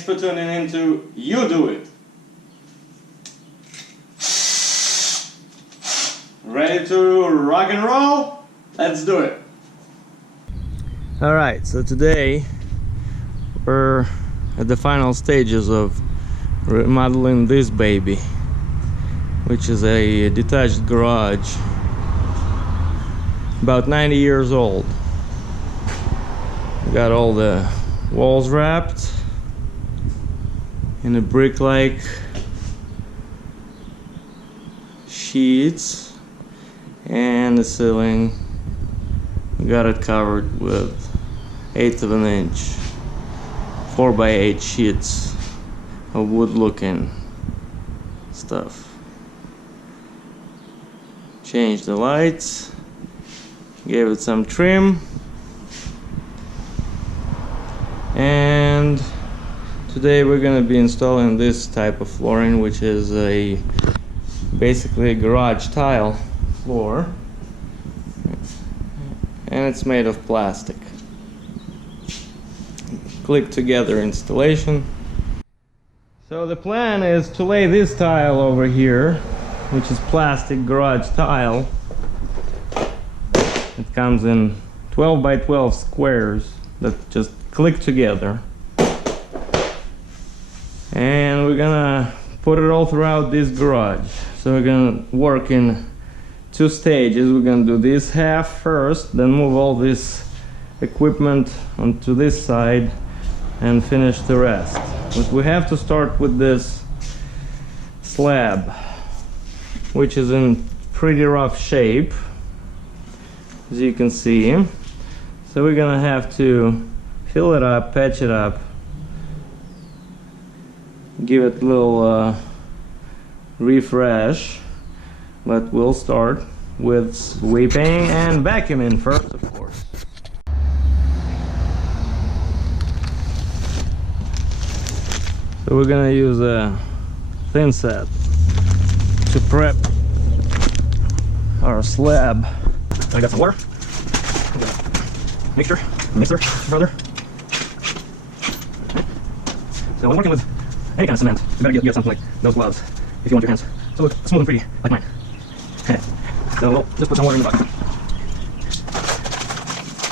Thanks for tuning in to You Do It. Ready to rock and roll? Let's do it. Alright, so today we're at the final stages of remodeling this baby, which is a detached garage, about 90 years old. We got all the walls wrapped in a brick-like sheets, and the ceiling, we got it covered with 1/8 of an inch 4x8 sheets of wood looking stuff. Changed the lights, gave it some trim, and today we're going to be installing this type of flooring, which is basically a garage tile floor, and it's made of plastic. Click together installation. So the plan is to lay this tile over here, which is plastic garage tile. It comes in 12 by 12 squares that just click together, and we're gonna put it all throughout this garage. So we're gonna work in 2 stages. We're gonna do this half first, then move all this equipment onto this side and finish the rest. But we have to start with this slab, which is in pretty rough shape, as you can see. So we're gonna have to fill it up, patch it up, give it a little refresh, but we'll start with sweeping and vacuuming first, of course. So we're gonna use a Thinset to prep our slab. I got some water, mixer, brother. So when working with any kind of cement, you better get something like those gloves if you want your hands to look smooth and pretty like mine. So we'll just put some water in the bucket.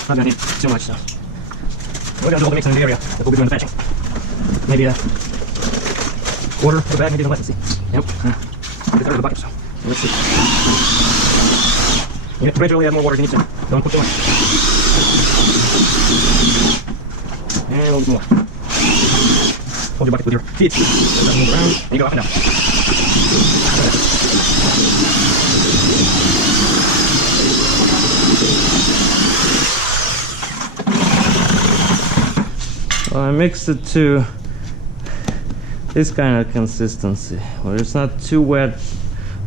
Not gonna need too much stuff. We're gonna do all the mixing in the area that we'll be doing the patching. Maybe a quarter of the bag, maybe even less. Let's see. Yep. Maybe a third of the bucket. So let's see. You can gradually add more water if you need to. Don't put too much. And a little bit more. Hold your bucket with your feet. Let that move around. And you go up and down. Well, I mixed it to this kind of consistency, where it's not too wet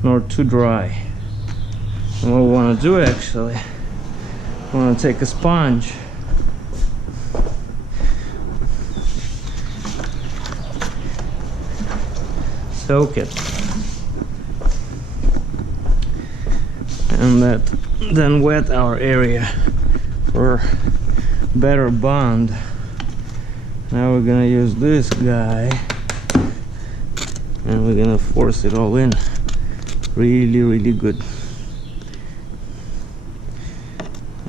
nor too dry. And what we want to do actually, we want to take a sponge, soak it, and then wet our area for better bond. Now we're gonna use this guy and we're gonna force it all in really good.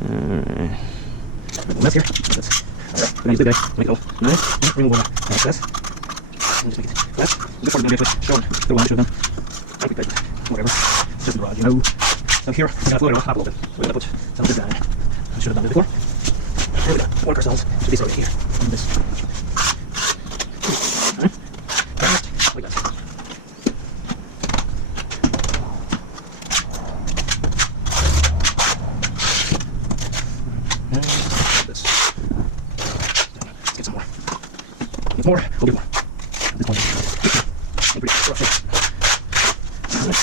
Alright. That's here. Alright, we're gonna use this guy. Make it all nice. Remove all that excess. And just make it flat. This part is gonna be actually short. The one I should have done. I'll be tight. Whatever. It's just the garage, you know. So here, we're gonna float it up a little bit. We're gonna put some of this down. I should have done this before. And we're gonna work ourselves to this over here. On this. Alright. Just like that. More, we'll do more. This one. Pretty rough shape. Like this.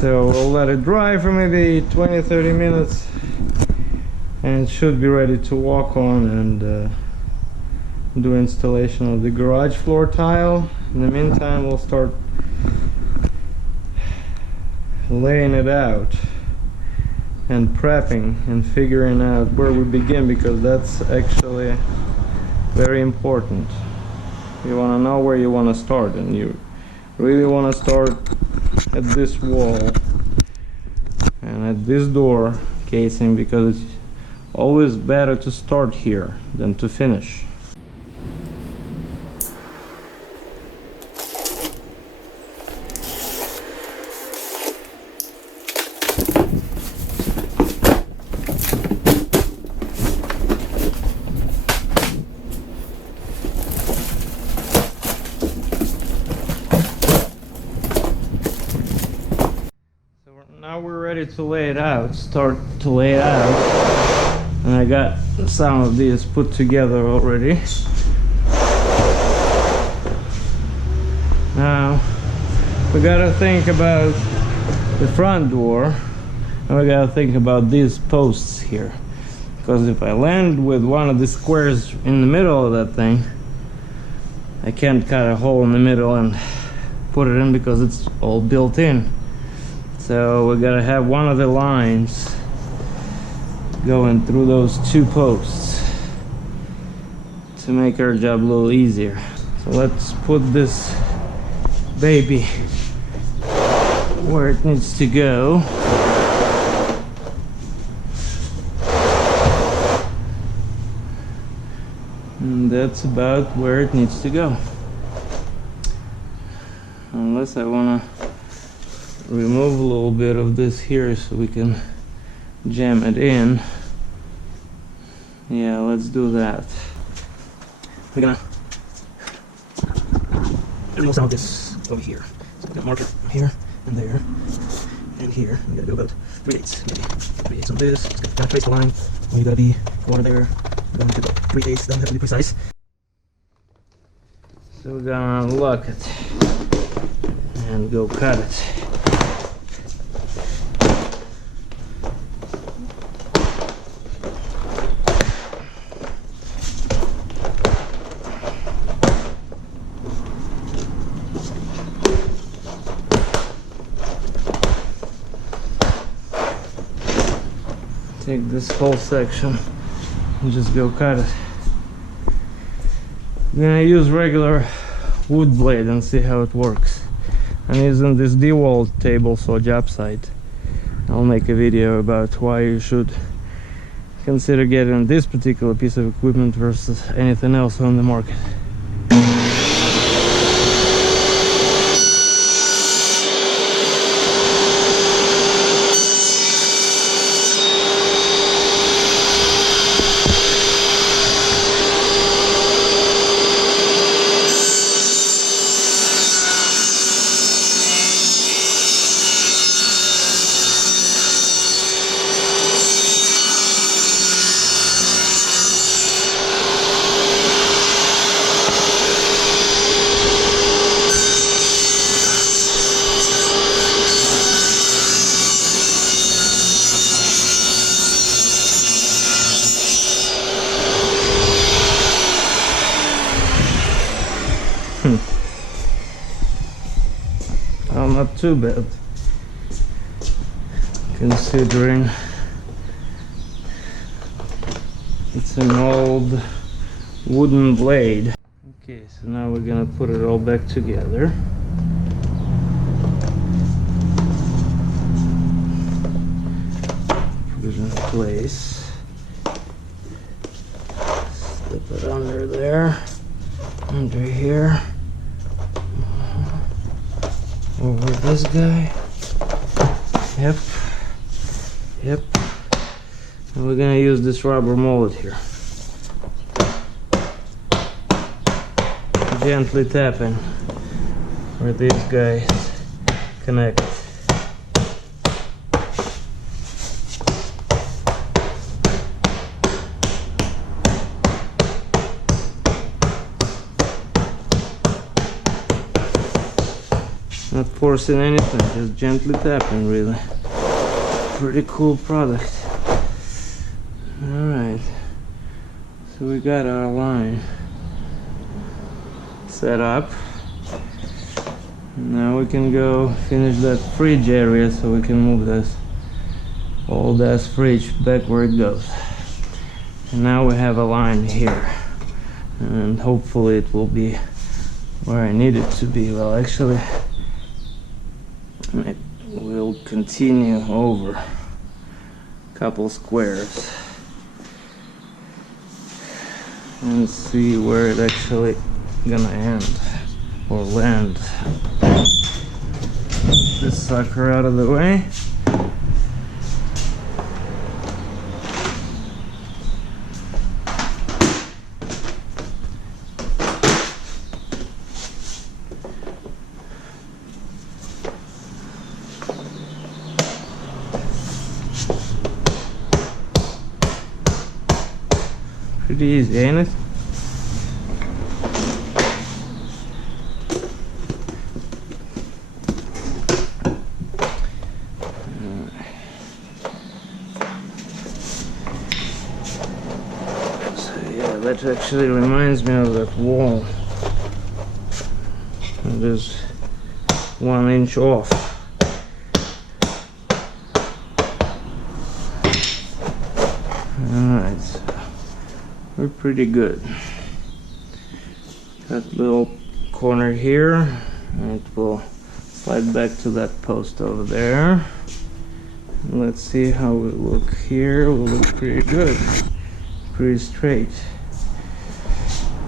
So we'll let it dry for maybe 20-30 minutes and it should be ready to walk on and do installation of the garage floor tile. In the meantime, we'll start laying it out and prepping and figuring out where we begin, because that's actually very important. You want to know where you want to start, and you really want to start at this wall and at this door casing, because it's always better to start here than to finish. Now we're ready to lay it out, start to lay it out, and I got some of these put together already. Now we gotta think about the front door, and we gotta think about these posts here, because if I land with one of the squares in the middle of that thing, I can't cut a hole in the middle and put it in because it's all built in. So we gotta have one of the lines going through those two posts to make our job a little easier. So let's put this baby where it needs to go. And that's about where it needs to go. Unless I wanna remove a little bit of this here so we can jam it in. Yeah, let's do that. We're gonna remove some of this over here. So we're gonna mark it here and there and here. We gotta go about 3/8, maybe 3/8 on this. Just gotta kind of trace the line. Well, you gotta be corner there. We're going to go 3/8. Doesn't have to be precise. So we're gonna unlock it and go cut it. Take this whole section and just go cut it. I'm gonna use regular wood blade and see how it works. I'm using this DeWalt table saw job site. I'll make a video about why you should consider getting this particular piece of equipment versus anything else on the market. Well, not too bad, considering it's an old wooden blade. Okay, so now we're gonna put it all back together. Put it in place. Slip it under there, under here. Over this guy. Yep. Yep. And we're gonna use this rubber mallet here. Gently tapping where these guys connect. Not forcing anything, just gently tapping, really. Pretty cool product. Alright, so we got our line set up. Now we can go finish that fridge area so we can move this old ass fridge back where it goes. And now we have a line here, and hopefully it will be where I need it to be. Well, actually it will continue over a couple squares and see where it actually gonna end or land. Move this sucker out of the way. Pretty easy, ain't it? That actually reminds me of that wall. It is 1 inch off. Alright, so we're pretty good. That little corner here, and it will slide back to that post over there. Let's see how we look here. We'll look pretty good. Pretty straight.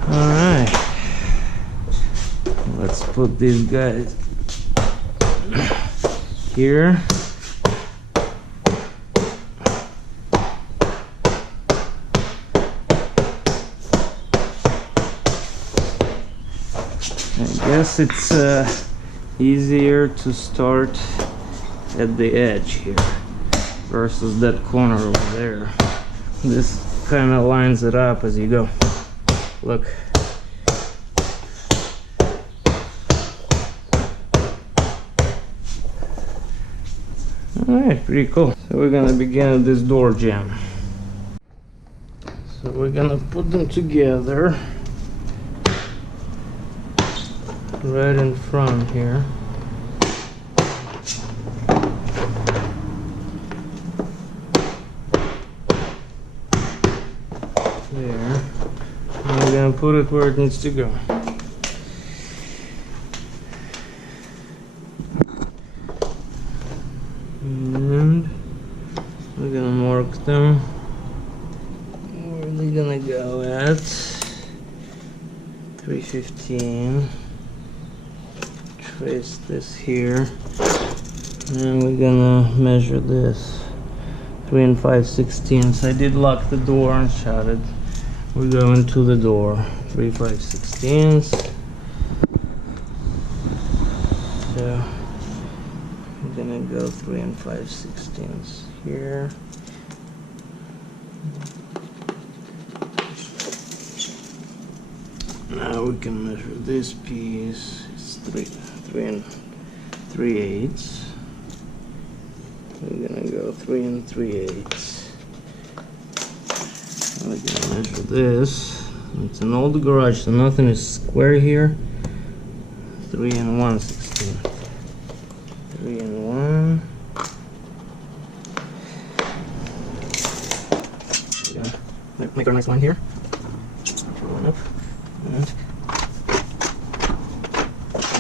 Alright, let's put these guys here. I guess it's easier to start at the edge here versus that corner over there. This kind of lines it up as you go. Look. Alright, pretty cool. So we're gonna begin with this door jamb. So we're gonna put them together right in front here. There. And we're gonna put it where it needs to go. And we're gonna mark them where they're gonna go at 315. Trace this here, and we're gonna measure this 3 5/16. I did lock the door and shut it. We're going to the door 3 5/16. So I'm gonna go 3 5/16 here. Now we can measure this piece. It's 3 3/8. We're gonna go 3 3/8. We're gonna measure this. It's an old garage, so nothing is square here. 3 1/16. 3 1. Yeah. Make our nice line here. One up. And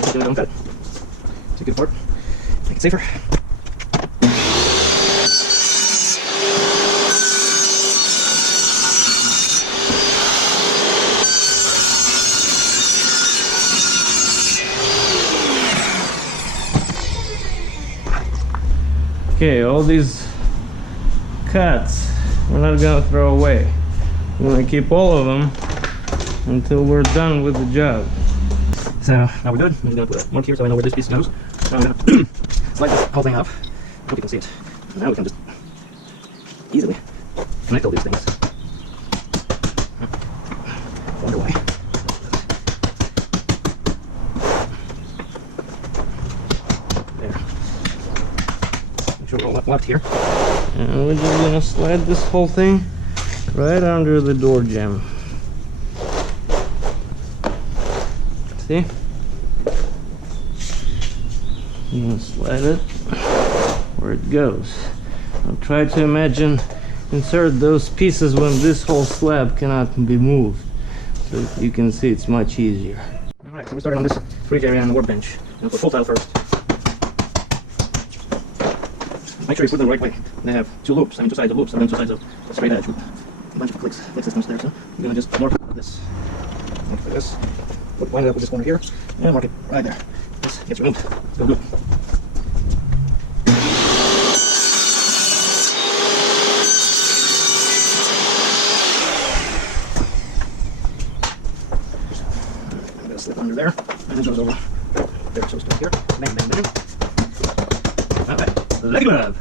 take it on cut. Take it apart. Make it safer. Okay, all these cuts we're not gonna throw away. We're gonna keep all of them until we're done with the job. So now we're good. I'm gonna put a mark here so I know where this piece goes. So I'm gonna slide this whole thing up. I hope you can see it. And now we can just easily connect all these things. Wonder why. locked here. And we're just gonna slide this whole thing right under the door jamb. See? I'm gonna slide it where it goes. I'll try to insert those pieces when this whole slab cannot be moved. So you can see it's much easier. Alright, so we're starting on this fridge area and the workbench. We'll put full tile first. Make sure you put them the right way. They have two loops, two sides of loops, and then two sides of a straight edge with a bunch of click systems there. So you're gonna just mark this. Mark like this. Line it up with this corner here, and mark it right there. This gets removed. It's gonna do it. I'm gonna slip under there, and then goes over there, so it's down here. Bang, bang, bang. Alright, leg glove.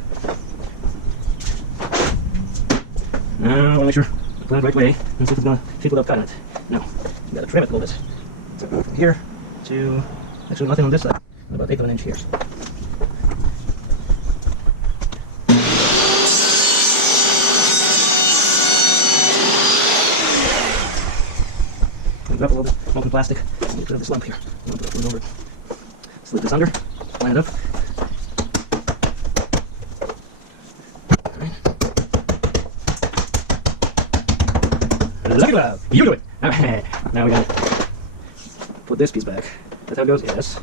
Now, I want to make sure I put it the right way, and see if it's gonna fit without cutting it. No, you gotta trim it a little bit. So go from here to, actually nothing on this side, about 1/8 of an inch here. Grab a little bit, molten plastic, and put this lump here. Put it over it. Slip this under, line it up. Look at that! You do it! Okay, now we gotta put this piece back. That's how it goes, yes.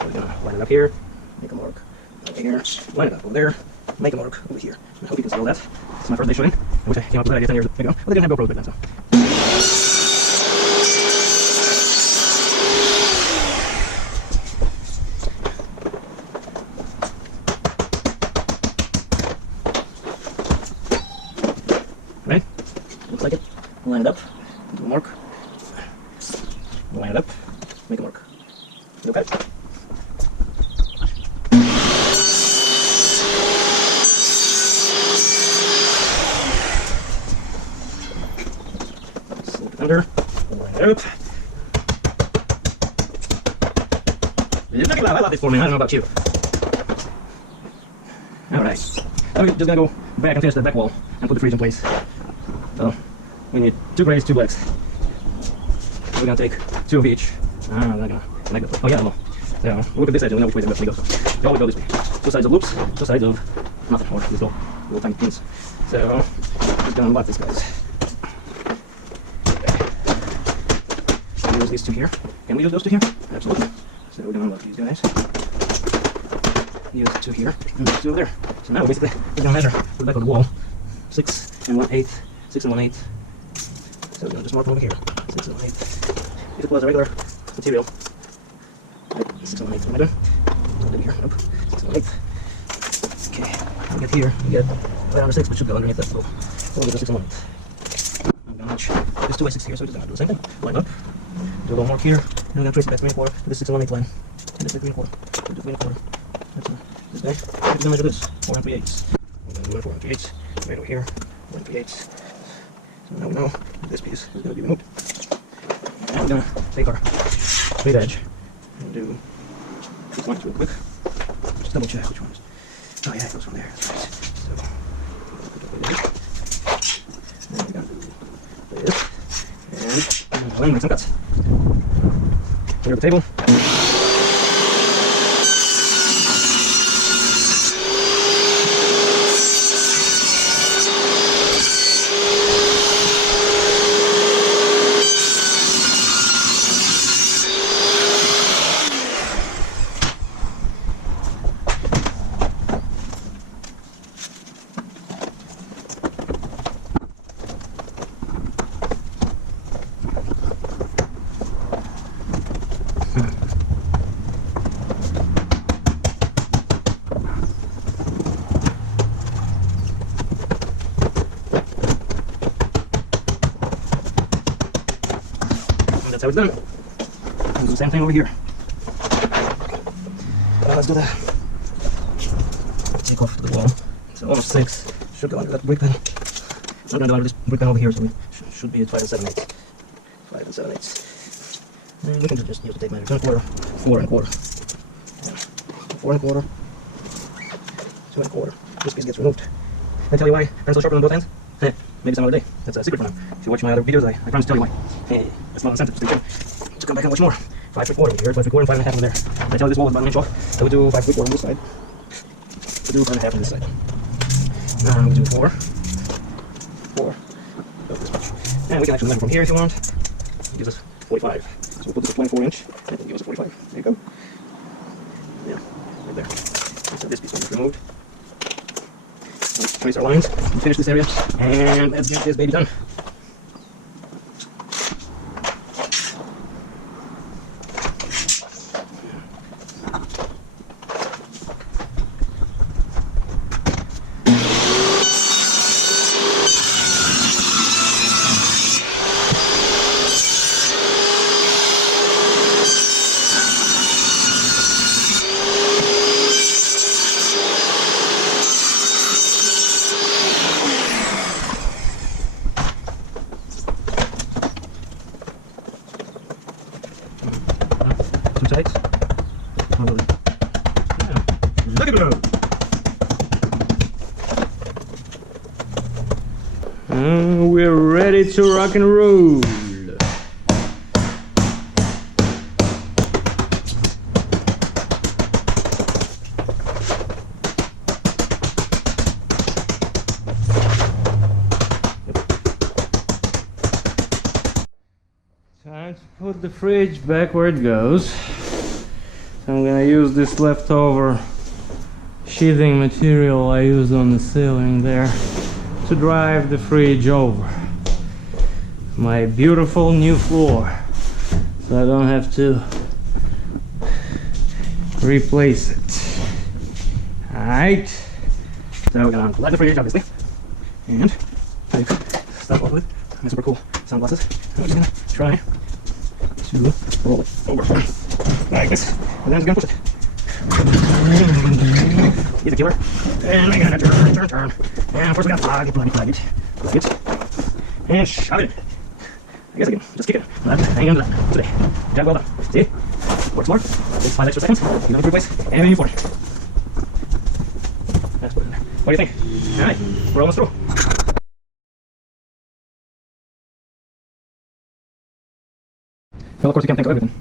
So we're gonna line it up here, make a mark over here, line it up over there, make a mark over here. I hope you can spell that. It's my first day shooting. I wish I came up with that idea 10 years ago. Well, they didn't have GoPros back then, so. Right? Looks like it. Line it up, do a mark, line it up, make a mark. Okay. Slip it under, line it up. Look at that, I love this for me, I don't know about you. Alright, now we're just gonna go back and finish the back wall and put the fridge in place. So, we need 2 grays, 2 blacks. We're gonna take 2 of each. I'm not gonna like that. Oh yeah, no. So look at this edge and we know which way they're gonna go. So they always go this way. 2 sides of loops, 2 sides of nothing, or these little tiny pins. So I'm just gonna unlock these guys. Okay. Use these 2 here. Can we use those 2 here? Absolutely. So we're gonna unlock these guys. Use 2 here and 2 over there. So now basically we're gonna measure the back of the wall. 6 1/8, 6 1/8. So we're gonna just mark over here. 6 1/8. If it was a regular material, 6 1/8. Am I done? Something here. Nope. 6 1/8. Okay. We get here. We get right under 6, but should go underneath that. So we'll get a 6 1/8. I'm gonna match this 2 by 6 here, so we're just gonna do the same thing. Line up. Do a little mark here, and we're gonna trace it back 3 1/4 to this 6 1/8 line. And this 3 1/4. Do 3 1/4. That's this guy. We're gonna measure this 4 3/8. We're gonna do 4 3/8. Right over here. 1 3/8. So now we know this piece is going to be removed. Now we're going to take our straight edge and do these lines real quick. Just double check which ones. Oh yeah, it goes from there. That's right. So put it over there. Then we're going to do this. And then make some cuts. Clear the table. That's how it's done. We'll do the same thing over here. Let's do the take off to the wall. It's almost 6. Should go under that brick pen. I'm not going to do under this brick pen over here, so we should be at 5 7/8. 5 7/8. And we can just use the tape measure. 2 1/4, 4 1/4. 4 1/4, 2 1/4. this piece gets removed. Did I tell you why pencil sharpened on both ends? Maybe some other day. That's a secret for now. If you watch my other videos, I promise to tell you why. That's not incentive. Stay tuned to come back and watch more. 5 3/4 over here, 5 3/4, and 5 1/2 over there. Did I tell you this wall was about an inch off? I would do 5 3/4 on this side. I would do 5 1/2 on this side. Now we do 4. 4. About this much. And we can actually measure from here if you want. It gives us 45. So we'll put this at 24 inch, and it'll give us a 45. There you go. Yeah, right there. So this piece will be removed. Let's trace our lines and finish this area, and let's get this baby done. Tight. Look at it! We're ready to rock and roll. Time to put the fridge back where it goes. So I'm gonna use this leftover sheathing material I used on the ceiling there to drive the fridge over my beautiful new floor, so I don't have to replace it. Alright, so we're gonna light the fridge obviously, and take stuff off with my super cool sunglasses, and we're just gonna try to roll it over like this, and then I'm just gonna push it. He's a killer. And we're gonna turn. And first we gotta plug it. And shove it in. I guess I can just kick it. Hang on to that today. Job well done. See? Works more. Takes 5 extra seconds. You don't replace and then you form. Let's put it in there. What do you think? Alright, we're almost through. Well, of course you can't think of everything.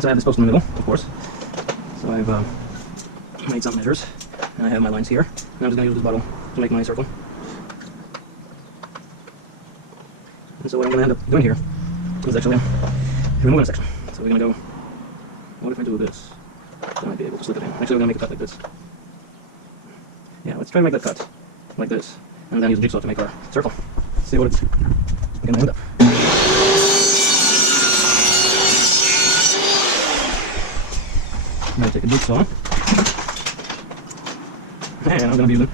So I have this post in the middle, of course. So I've made some measures, and I have my lines here. And I'm just going to use this bottle to make my circle. And so what I'm going to end up doing here is actually removing a section. So we're going to go, what if I do this? I might be able to slip it in. Actually we're going to make a cut like this. Yeah, let's try to make that cut like this. And then use a jigsaw to make our circle. See what it's going to end up. I'm going to take a jigsaw, and I'm going to be using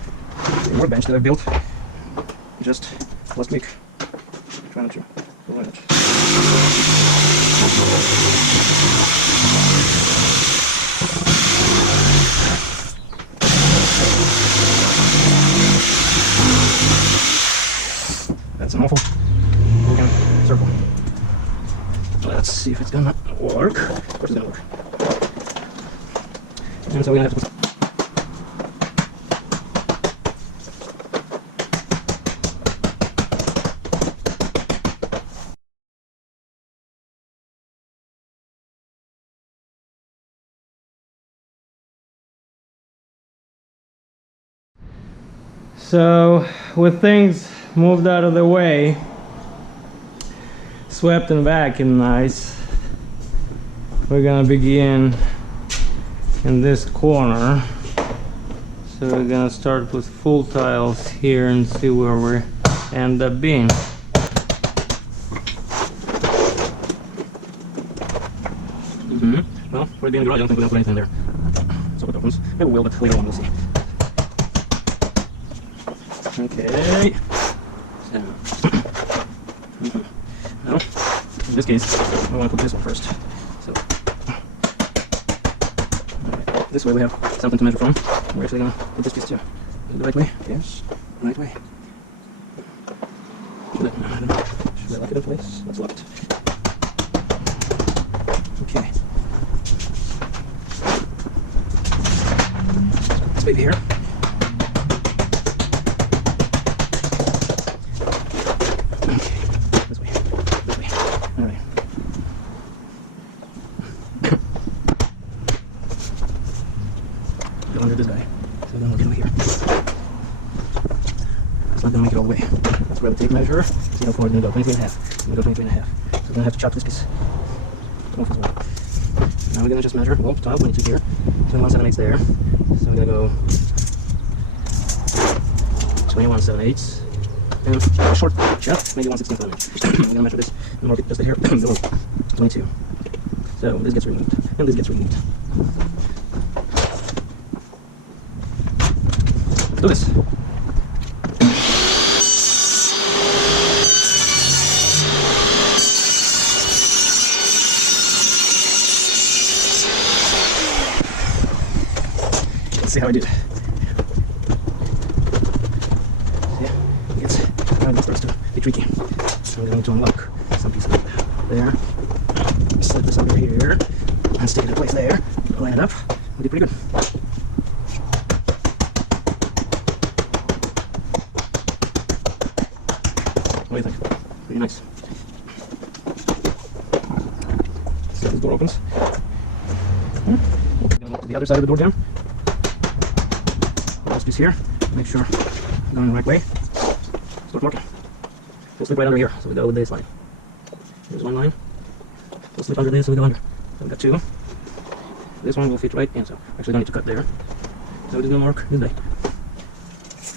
a workbench that I built just last week. Try not to go in it. That's an awful looking circle. Let's see if it's going to work. Of course it's going to work. And so we're going to have to put So, with things moved out of the way, swept and vacuumed nice, we're gonna begin in this corner. So we're gonna start with full tiles here and see where we end up being. Well, for it being a garage, I don't think we're gonna put anything there. So it opens. Maybe we will, but later on we'll see. Okay. So, now, in this case, I want to put this one first. So, this way we have something to measure from. We're actually going to put this piece too. Is it the right way? Yes. Right way. Should I lock it in place? Let's lock it. Okay. This baby here. tape measure. See how far it's gonna go. 23.5. I'm gonna go 23.5. So we're gonna have to chop this piece off as well. Now we're gonna just measure. Well, tile 22 here. 21 7/8 there. So we're gonna go 21 7/8. And a short shaft, maybe 1/16 I'm gonna measure this and mark it just here. 22. So this gets removed, and this gets removed. Let's do this. Let's see how I do. It starts to be tricky. So I'm going to unlock some pieces there. Slip this under here and stick it in place there. Line it up. It'll be pretty good. What do you think? Pretty nice. So this door opens. We're going to look to the other side of the door down. Put this piece here. Make sure I'm going the right way. Start working. We'll slip right under here, so we go with this line. Here's one line. We'll slip under this, so we go under. So we got two. This one will fit right in, so actually don't need to cut there. So we're just gonna mark this day.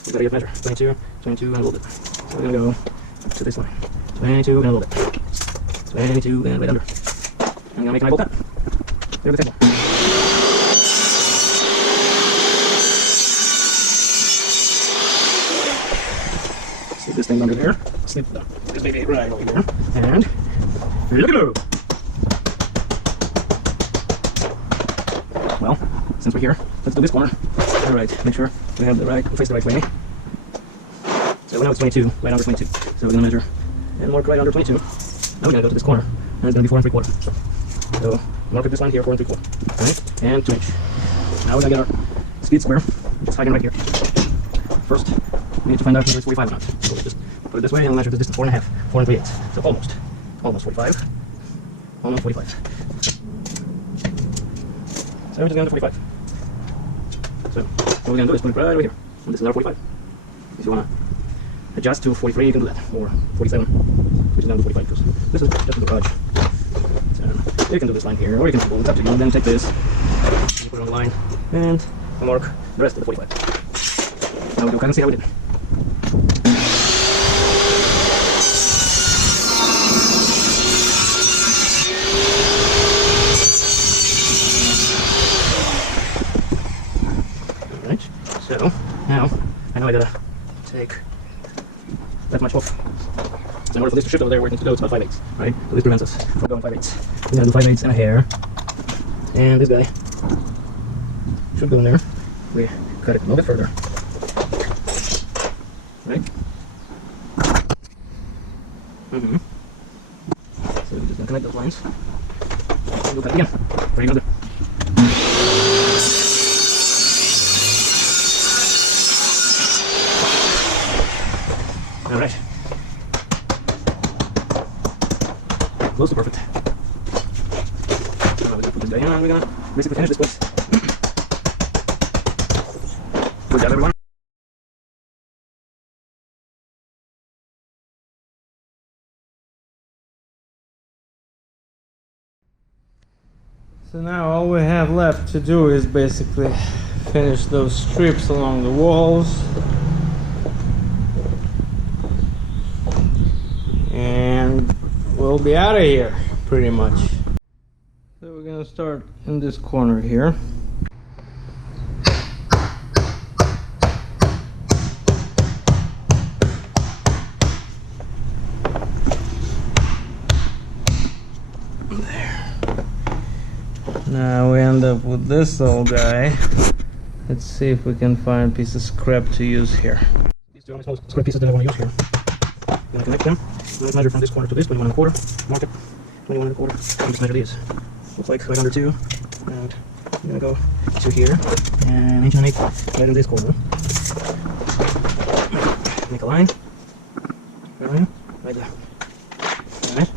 We gotta get measure. 22, 22 and a little bit. So we're gonna go to this line. 22 and a little bit. 22 and right under. I'm gonna make my bolt cut. There we go. Slip this thing under there. Slip this baby right over here. And look at it! Well, since we're here, let's do this corner. Alright, make sure we have the right, face the right way. So now it's 22, right under 22. So we're gonna measure and mark right under 22. Now we're gonna go to this corner, and it's gonna be 4 3/4. So mark at this line here, 4 3/4. Alright, and 2 inch. Now we're gonna get our speed square. It's hiding right here. First, we need to find out whether it's 45 or not. So we'll just put it this way and measure this distance 4.5, 4 3/8. So almost 45. Almost 45. So we're just going to 45. So what we're going to do is put it right over here. And this is our 45. If you want to adjust to 43, you can do that. Or 47, which is down to 45 because this is just the garage. So you can do this line here, or you can pull it up to you. Then take this, and put it on the line, and mark the rest of the 45. Now we go cut and see how we did. So now I know I gotta take that much off. So in order for this to shift over there where it needs to go, it's about 5/8, right? So this prevents us from going 5/8. We're gonna do 5/8 and a hair. And this guy should go in there. We cut it a little bit further. Right? So we're just gonna connect those lines. And we'll cut it again. Pretty good. Alright. Close to perfect. Now we're gonna put this guy in and we're gonna basically finish this place. Good job, everyone. So now all we have left to do is basically finish those strips along the walls. And we'll be out of here, pretty much. So we're gonna start in this corner here. There. Now we end up with this old guy. Let's see if we can find a piece of scrap to use here. These two are the small scrap pieces that I want to use here. I'm gonna connect them. Let's measure from this corner to this, 21 1/4. Mark it, 21 1/4. And just measure these. Looks like right under 2. And I'm gonna go to here. And 1 1/8 right in this corner. Make a line. Right there. Alright.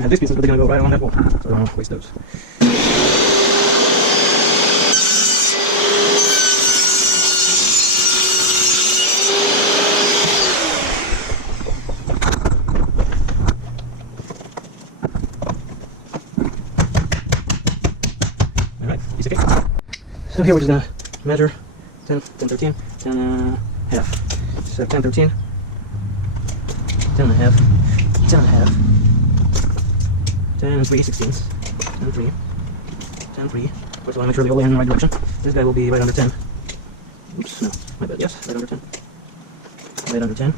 And these pieces are gonna go right on that wall. So I don't want to waste those. So here we're just gonna measure 10, 10, 13, 10 and a half. So 10, 13, 10 and a half, 10 and a half, 10 and 3 sixteenths, 10 and 3, 10 and 3. First of all, make sure they all land in the right direction. This guy will be right under 10. Oops, no, my bad, yes, right under 10. Right under 10.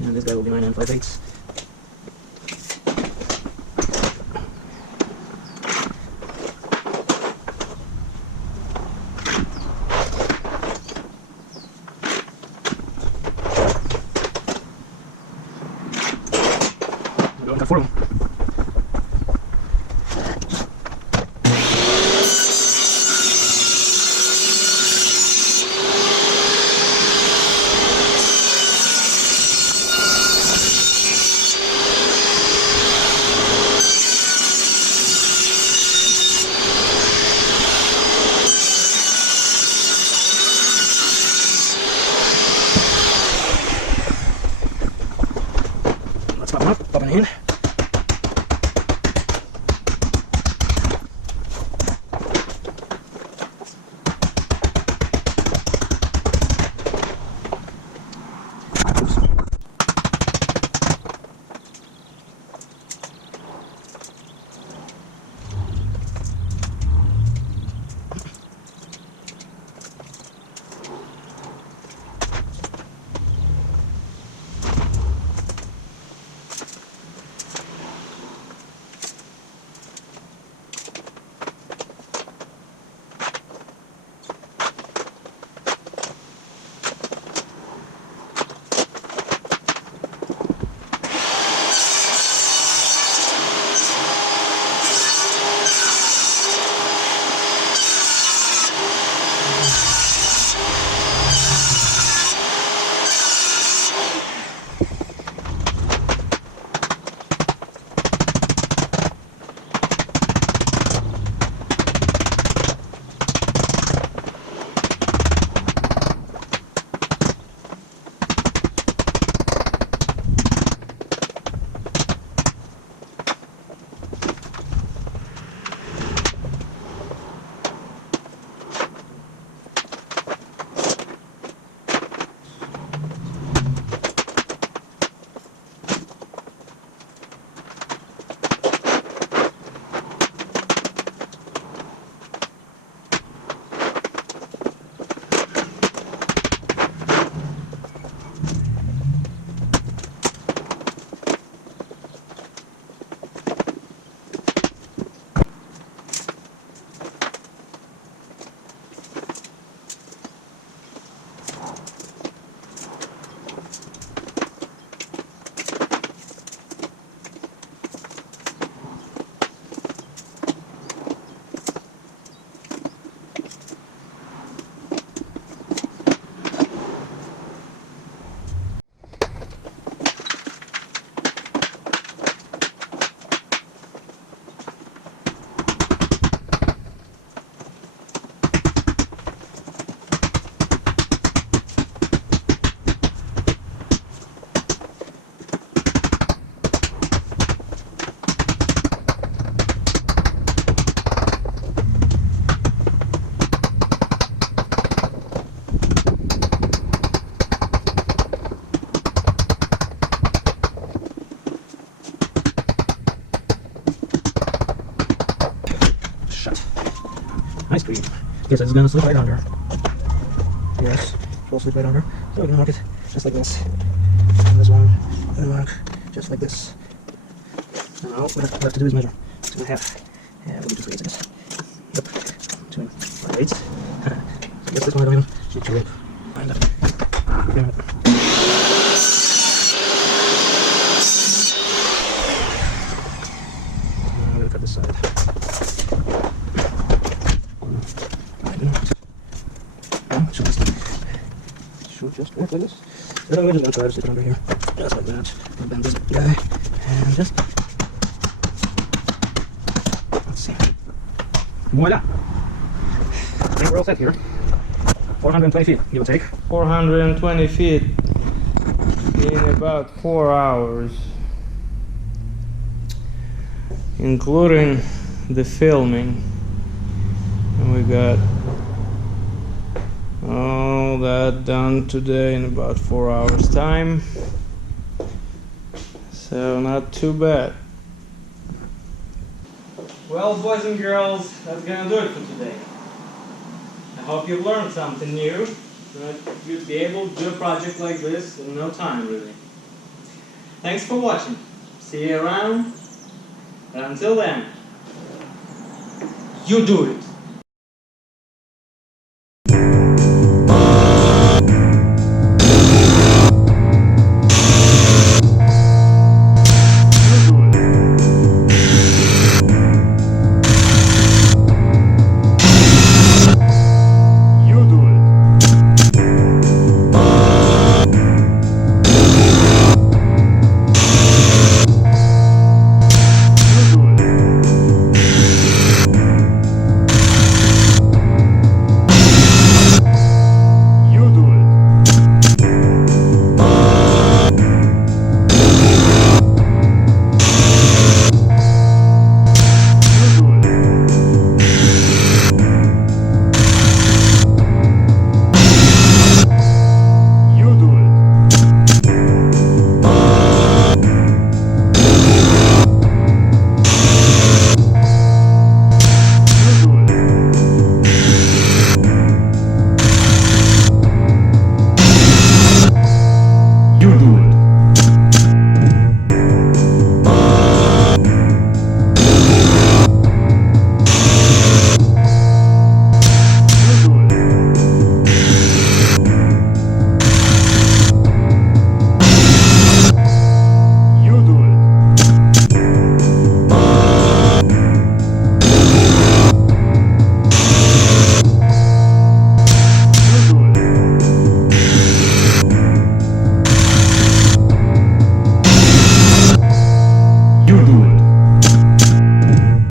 And this guy will be 9 and 5/8. Got 4 of them. Let's pop them up, pop it in. Ice cream. Yes, it's gonna slip right under. Yes, it will slip right under. So we're gonna mark it just like this. And this one, and mark just like this. Now what we have to do is measure 2.5. Yeah, we'll do 2 8 seconds. Yep, 2 5/8. So I guess this one I don't even need to find it. I'm gonna cut this side. Should just work like this. Then I'm just gonna try to stick it under here, just like that. And bend this guy, and just let's see. Voila! I think we're all set here. 420 feet, give or take. 420 feet in about 4 hours, including the filming. And we got All that done today in about 4 hours time. So not too bad. Well, boys and girls, that's gonna do it for today. I hope you've learned something new, that you'd be able to do a project like this in no time, really. Thanks for watching. See you around. And until then, you do it.